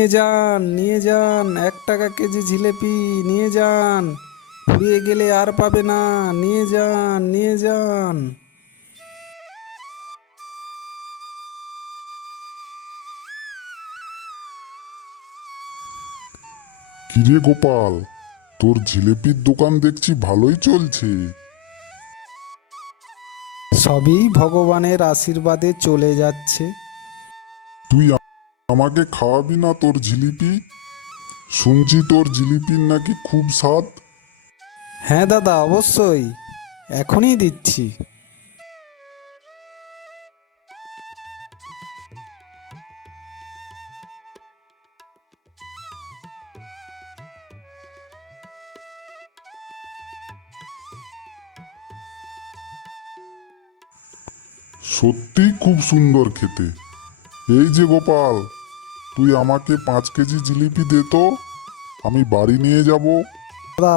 নিয়ে যান, 1 টাকা কেজি জিলিপি নিয়ে যান, ফুরিয়ে গেলে আর পাবে না, নিয়ে যান নিয়ে যান। কিরে গোপাল, তোর জিলিপির দোকান দেখছি ভালোই চলছে। সবই ভগবানের আশীর্বাদে চলে যাচ্ছে। তুই আমাকে খাওয়াবি না তোর জিলিপি? শুনছি তোর জিলিপির নাকি খুব স্বাদ। হ্যাঁ দাদা, অবশ্যই, এখনই দিচ্ছি। সত্যিই খুব সুন্দর খেতে। এই যে গোপাল, তুই আমাকে 5 কেজি জিলিপি দে তো, আমি বাড়ি নিয়ে যাব। দাদা,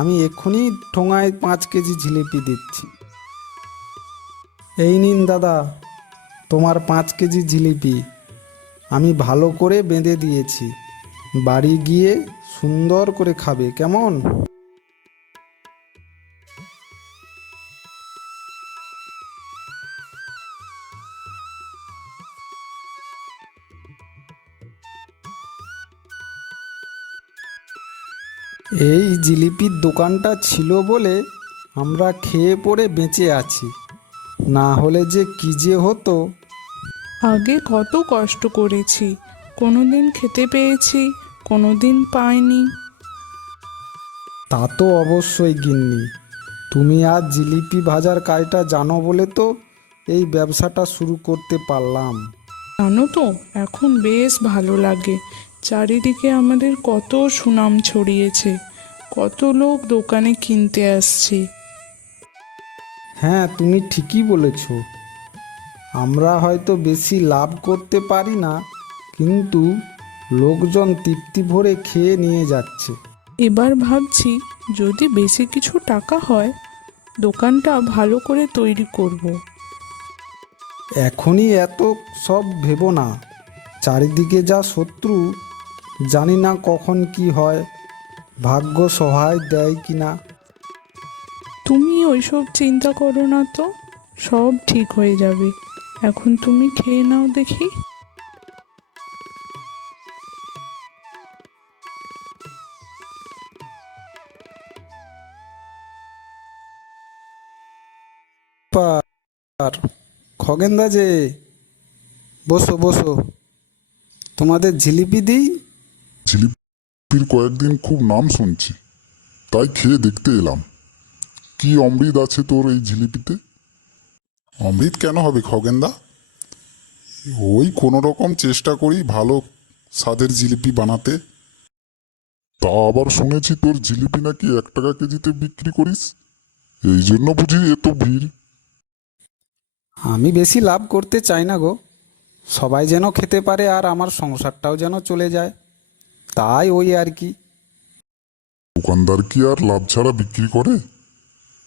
আমি এক্ষুনি ঠোঙায় 5 কেজি জিলিপি দিচ্ছি। এই নিন দাদা, তোমার 5 কেজি জিলিপি আমি ভালো করে বেঁধে দিয়েছি। বাড়ি গিয়ে সুন্দর করে খাবে, কেমন? এই জিলিপির দোকানটা ছিল বলে আমরা খেয়ে পড়ে বেঁচে আছি, না হলে যে কি যে হতো। আগে কত কষ্ট করেছি, কোনোদিন খেতে পেয়েছি, কোনোদিন পাইনি। তা তো অবশ্যই গিন্নি, তুমি আজ জিলিপি ভাজার কাজটা জানো বলে তো এই ব্যবসাটা শুরু করতে পারলাম। জানো তো, এখন বেশ ভালো লাগে। চারিদিকে আমাদের কত সুনাম ছড়িয়েছে, কত লোক দোকানে কিনতে আসছে। হ্যাঁ, তুমি ঠিকই বলেছ। আমরা হয়তো বেশি লাভ করতে পারি না, কিন্তু লোকজন তৃপ্তি ভরে খেয়ে নিয়ে যাচ্ছে। এবার ভাবছি, যদি বেশি কিছু টাকা হয়, দোকানটা ভালো করে তৈরি করব। এখনই এত সব ভেবো না, চারিদিকে যা শত্রু, জানি না কখন কি হয়, ভাগ্য সহায় দেয় কিনা। তুমি ওইসব চিন্তা করো না তো, সব ঠিক হয়ে যাবে। এখন তুমি খেয়ে নাও দেখি। আর খগেনদা যে, বসো বসো, তোমাদের জিলিপি দিই। জিলিপির কয়েকদিন খুব নাম শুনছি, তাই খেয়ে দেখতে এলাম। কি অমৃত আছে তোর এই জিলিপিতে? অমৃত কেন হবে খগেনদা? ওই কোনো রকম চেষ্টা করি ভালো স্বাদের জিলিপি বানাতে। তা আবার শুনেছি তোর জিলিপি নাকি 1 টাকা কেজিতে বিক্রি করিস, এই জন্য বুঝি এত ভিড়। আমি বেশি লাভ করতে চাই না গো, সবাই যেন খেতে পারে আর আমার সংসারটাও যেন চলে যায়, তাই ওই আর কি। দোকানদার কি আর লাভ ছাড়া বিক্রি করে?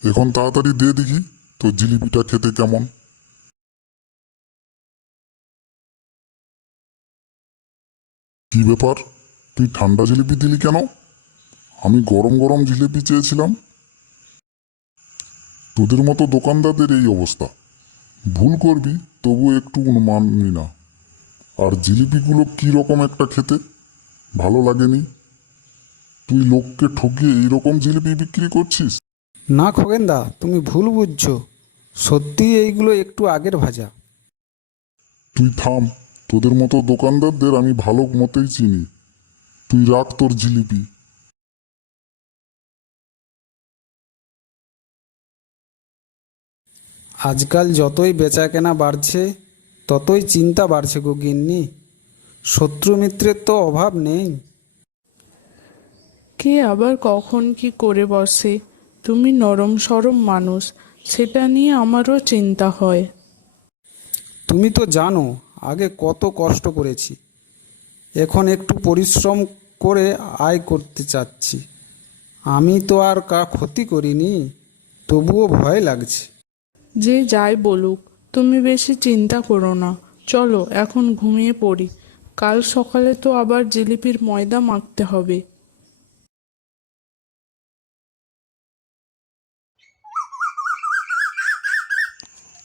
এখন তাড়াতাড়ি দে দেখি তোর জিলিপিটা খেতে কেমন। কি ব্যাপার, তুই ঠান্ডা জিলিপি দিলি কেন? আমি গরম গরম জিলিপি চেয়েছিলাম। তোদের মতো দোকানদারদের এই অবস্থা, ভুল করবি তবু একটু মানবি না। আর জিলিপিগুলো কি রকম একটা খেতে, ভালো লাগেনি। তুই লোককে ঠকিয়ে এইরকম জিলিপি বিক্রি করছিস? না খগেনদা, তুমি ভুল বুঝছো, সত্যি এইগুলো একটু আগের ভাজা। তুই থাম, তোদের মতো দোকানদারদের আমি ভালো মতেই চিনি। তুই রাখ তোর জিলিপি। আজকাল যতই বেচা কেনা বাড়ছে, ততই চিন্তা বাড়ছে গো গিন্নি। শত্রু মিত্রের তো অভাব নেই। কে আবার কখন কি করে বসে, তুমি নরম সরম মানুষ, সেটা নিয়ে আমারও চিন্তা হয়। তুমি তো জানো আগে কত কষ্ট করেছি, এখন একটু পরিশ্রম করে আয় করতে চাচ্ছি। আমি তো আর ক্ষতি করিনি, তবুও ভয় লাগছে। যে যাই বলুক, তুমি বেশি চিন্তা করো না। চলো এখন ঘুমিয়ে পড়ি, কাল সকালে তো আবার জিলিপির ময়দা মাখতে হবে।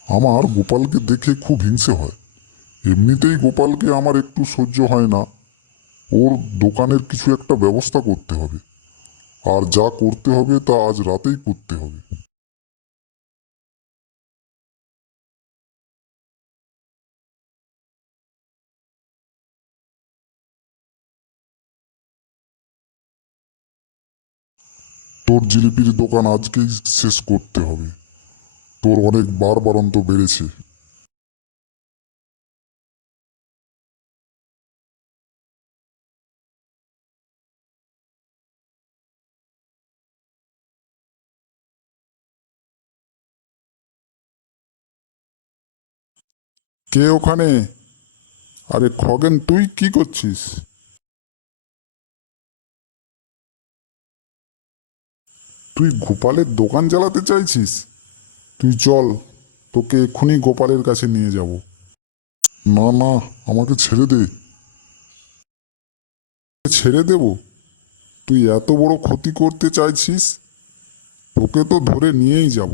আমার গোপালকে দেখে খুব হিংসে হয়। এমনিতেই গোপালকে আমার একটু সহ্য হয় না। ওর দোকানের কিছু একটা ব্যবস্থা করতে হবে, আর যা করতে হবে তা আজ রাতেই করতে হবে। তোর জিলিপির দোকান আজকেই শেষ করতে হবে। তোর অনেক বাড়ন্ত বেড়েছে। কে ওখানে? আরে খগেন, তুই কি করছিস? তুই গোপালের দোকান চালাতে চাইছিস? তুই চল, তোকে এক্ষুনি গোপালের কাছে নিয়ে যাব। না না, আমাকে ছেড়ে দে। ছেড়ে দেব? তুই এত বড় ক্ষতি করতে চাইছিস? তোকে তো ধরে নিয়েই যাব।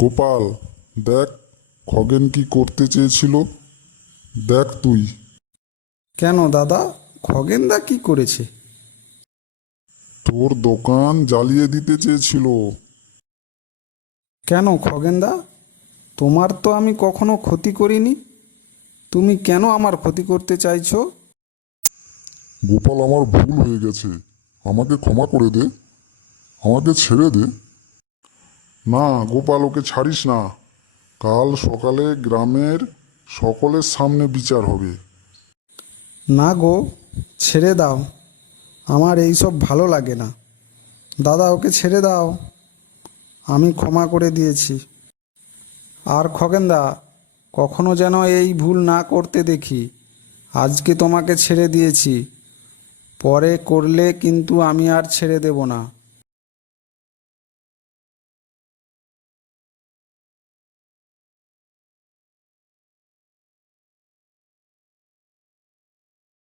গোপাল, দেখ খগেন কি করতে চেয়েছিল। দেখ তুই। কেন দাদা, খগেনদা কি করেছে? তোর দোকান জ্বালিয়ে দিতে চেয়েছিল। কেন খগেনদা, তোমার তো আমি কখনো ক্ষতি করিনি। তুমি কেন আমার ক্ষতি করতে চাইছো? গোপাল, আমার ভুল হয়ে গেছে, আমাকে ক্ষমা করে দে, আমাকে ছেড়ে দে। না গোপাল, ওকে ছাড়িস না। কাল সকালে গ্রামের সকলের সামনে বিচার হবে। না গো, ছেড়ে দাও, আমার এইসব ভালো লাগে না। দাদা, ওকে ছেড়ে দাও, আমি ক্ষমা করে দিয়েছি। আর খগেনদা, কখনো যেন এই ভুল না করতে দেখি। আজকে তোমাকে ছেড়ে দিয়েছি, পরে করলে কিন্তু আমি আর ছেড়ে দেব না।